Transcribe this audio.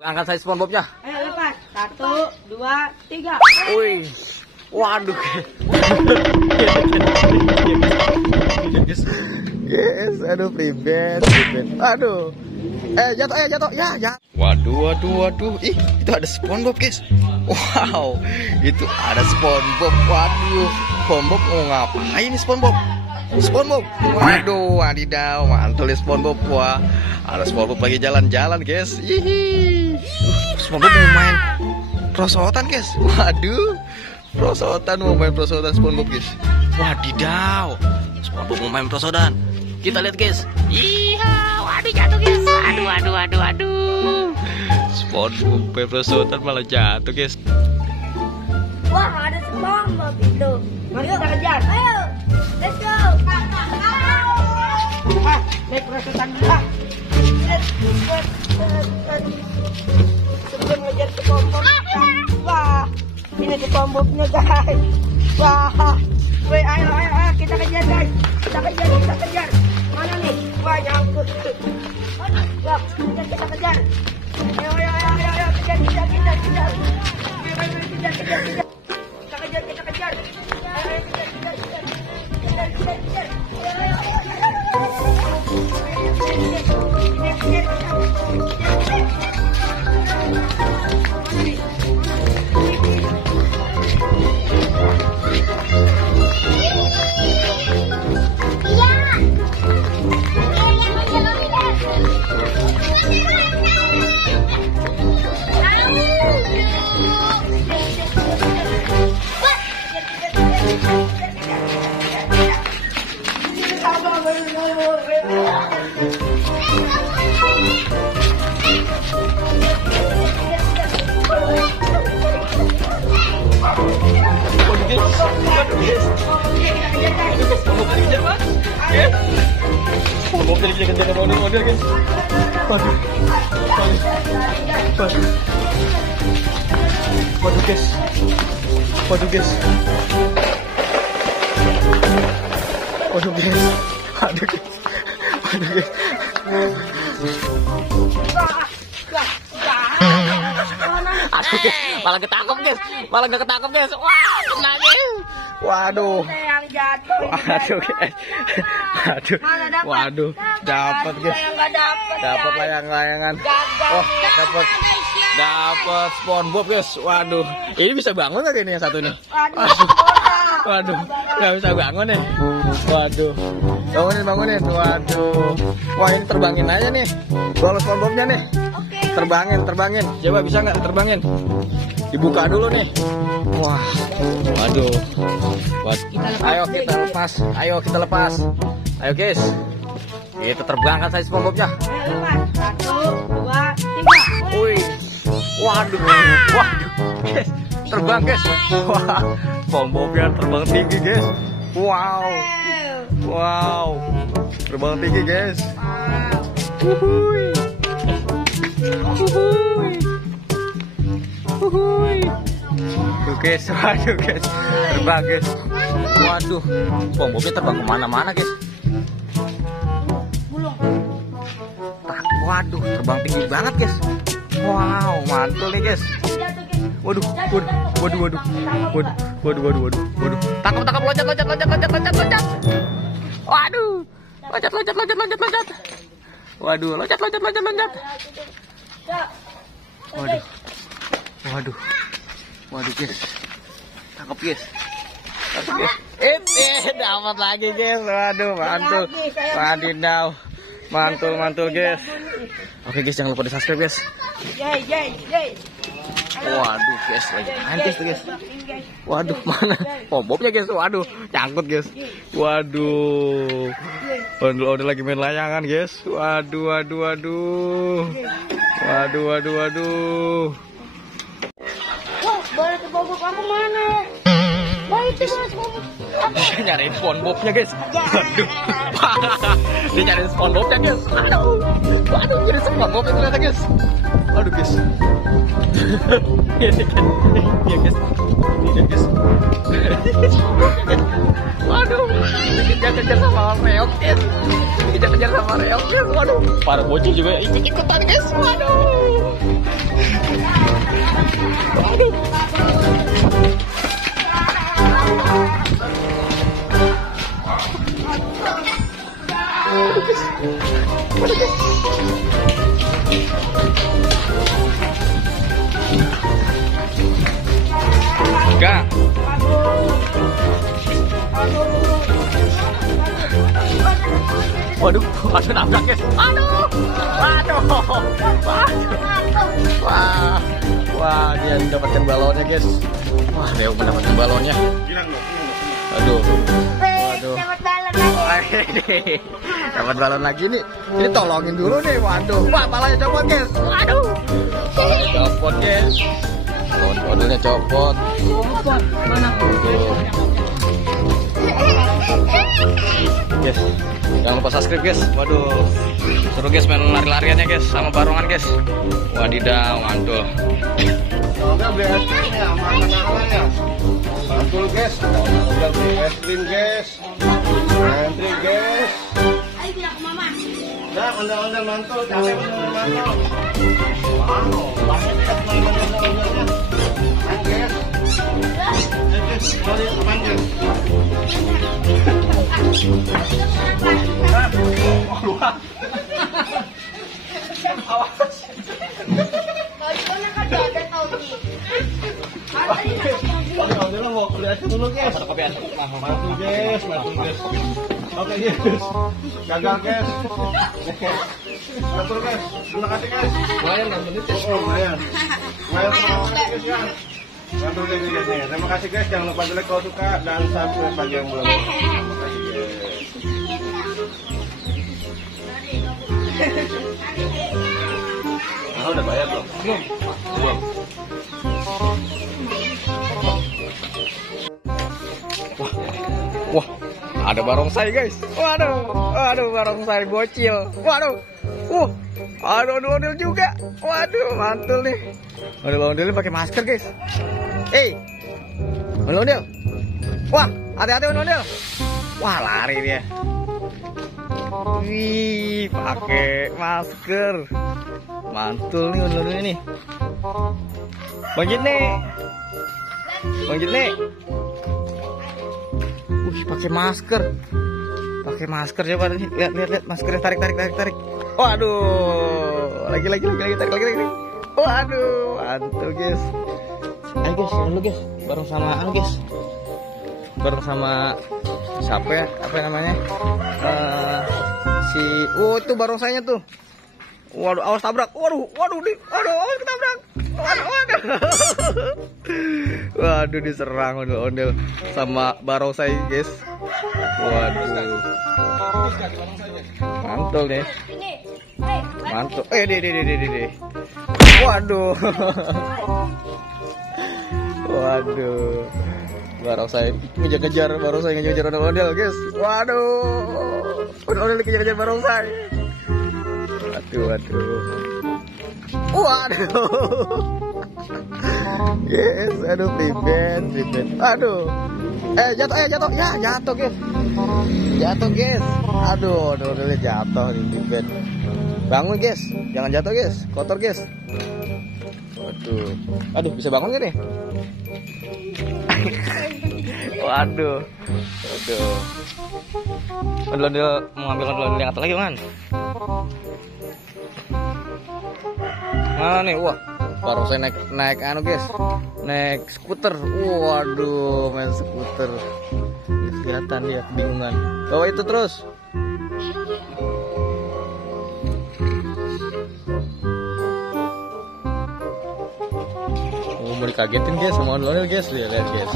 Angkat saya SpongeBob-nya. Ayo lepas. 1, 2, 3. Wih. Waduh. Yes, aduh pribet. Aduh. Jatuh. Ya. Waduh. Ih, itu ada SpongeBob, guys. Wow. Itu ada SpongeBob. Waduh. SpongeBob mau ngapain nih SpongeBob? Waduh, wadidaw, mantul ya SpongeBob. Wah, ada SpongeBob lagi jalan-jalan, guys. Hihi. SpongeBob mau main prosotan, guys. Waduh, mau main prosotan SpongeBob, guys. Wadidaw, SpongeBob mau main prosotan. Kita lihat, guys. Iya, waduh jatuh, guys. Aduh. SpongeBob main prosotan malah jatuh, guys. Wah, ada SpongeBob itu. Mari kita kejar. Ayo, let's go. Naik prosotan dulu. Sebelum ngejar SpongeBob. Wah, ini SpongeBobnya, guys. Wah, ayo, kita kejar, guys. Kita kejar. Mana nih? Wah, nyangkut. Wah, kita kejar. Ayo, kejar. Kita kejar. Mobil kejar model, guys. Waduh, guys. Aduh, guys, malah ketangkep, guys. Wah, kena, guys. Waduh. Yang jatuh. Guys. Waduh. Dapat, guys. Dapat layang-layangan. Oh, dapat SpongeBob, guys. Waduh. Ini bisa bangun nggak ini yang satu nih? Waduh. Nggak bisa bangun nih. Waduh. Bangunin. Waduh. Wah, ini terbangin aja nih. Kalau SpongeBob-nya nih. Terbangin. Coba bisa nggak terbangin? Dibuka dulu nih. Wah. Waduh. Ayo kita lepas. Ayo, guys. Kita terbangkan saya SpongeBob-nya. 1, 2, 3. Wih. Waduh. Guys. Terbang, guys. Wah. SpongeBob-nya terbang tinggi, guys. Wow. Terbang tinggi, guys. Uhuy. Tuh, guys. Waduh, guys. Terbang, guys. Waduh. SpongeBob-nya terbang kemana-mana, guys. Waduh, terbang tinggi banget, guys. Wow, mantul nih, guys. Waduh. Tangkap, loncat. Waduh. Loncat. Waduh, loncat. Waduh, guys. Tangkap, guys. Dapat lagi, guys. Waduh, mantul. Wadidaw. Mantul, guys. Oke, guys, jangan lupa di-subscribe, guys. Yay. Waduh, guys, lagi antis tuh, guys. Waduh, mana SpongeBob-nya, guys? Waduh, cangkut, guys. Waduh. Udah lagi main layangan, guys. Waduh. Wah, boleh SpongeBob kamu mana? Wah, itu SpongeBob. Dia nyariin SpongeBob-nya, guys. Waduh. Dia nyariin SpongeBob-nya, guys. Waduh, nyariin SpongeBob itu ternyata, guys. Waduh, guys. Iya, guys. Waduh, dikejar-kejar sama reok, guys. Dikejar-kejar sama reok, guys. Waduh, para bocil juga ikut-ikutan, guys. Waduh. Waduh, aduh nabrak guys. Aduh. Wah, dia mendapatkan balonnya guys. Wah, dia mendapatkan balonnya. Aduh. Dapat balon lagi nih. Ini tolongin dulu nih. Waduh. Wah, palanya copot guys. Waduh. Palanya copot guys. Odolnya copot. Mana? Guys, jangan lupa subscribe guys. Waduh, seru guys main lari-lariannya guys sama barongan guys. Wadidaw, mantul. Udah beli es krimnya, makan ya. Mantul guys. Udah beli es krim guys. Antri guys. Ayo bilang ke mama. Udah, ondel-ondel mantul, capek ondel mantul. Wow, banyak kan ondel-ondelnya. Main guys. Sorry, main guys. Ondel mau kelihatan dulu guys. Mantul guys, mantul guys. Oke guys. Gagal guys. Mantul guys. Terima kasih guys. Lumayan 6 menit. Oh, lumayan. Lumayan guys ya. Mantul guys nih. Terima kasih guys. Jangan lupa like kalau suka dan subscribe bagi yang belum. Terima kasih guys. Ah, udah bayar belum? Belum. Wah, ada barongsai guys. Waduh, barongsai bocil. Waduh, ada ondel-ondel juga. Waduh, mantul nih. Ondel-ondelnya pakai masker guys. Ondel-ondel. Wah, hati-hati ondel-ondel. Wah, lari dia. Wih, pakai masker. Mantul nih ondel-ondelnya nih. Bang Jitni. Pakai masker coba lihat maskernya, tarik. Waduh, lagi tarik lagi. Waduh, mantul guys. Ayo guys, dulu guys, bareng sama siapa ya? Apa namanya? Itu barongsainya tuh. Waduh, awas tabrak. Waduh, awas ketabrak. Waduh, diserang ondel sama barongsai guys. Waduh, mantul nih. Mantul. Deh. Waduh. Barongsai ngejar ondel guys. Waduh. Ondel dikejar-kejar barongsai. Waduh. Yes, aduh pribet. Aduh. Jatuh. Ya, jatuh guys. Aduh, jatuh di pribet. Bangun guys, jangan jatuh guys, kotor guys. Aduh, bisa bangun gak nih? Waduh. Ondel-ondel mau ambil ondel-ondel yang atas lagi kan? Mana nih? Wah, baru saya naik anu guys, naik skuter. Waduh, main skuter. Kelihatan dia kebingungan. Bawa itu terus. Mau dikagetin guys sama ondel-ondel guys, lihat guys.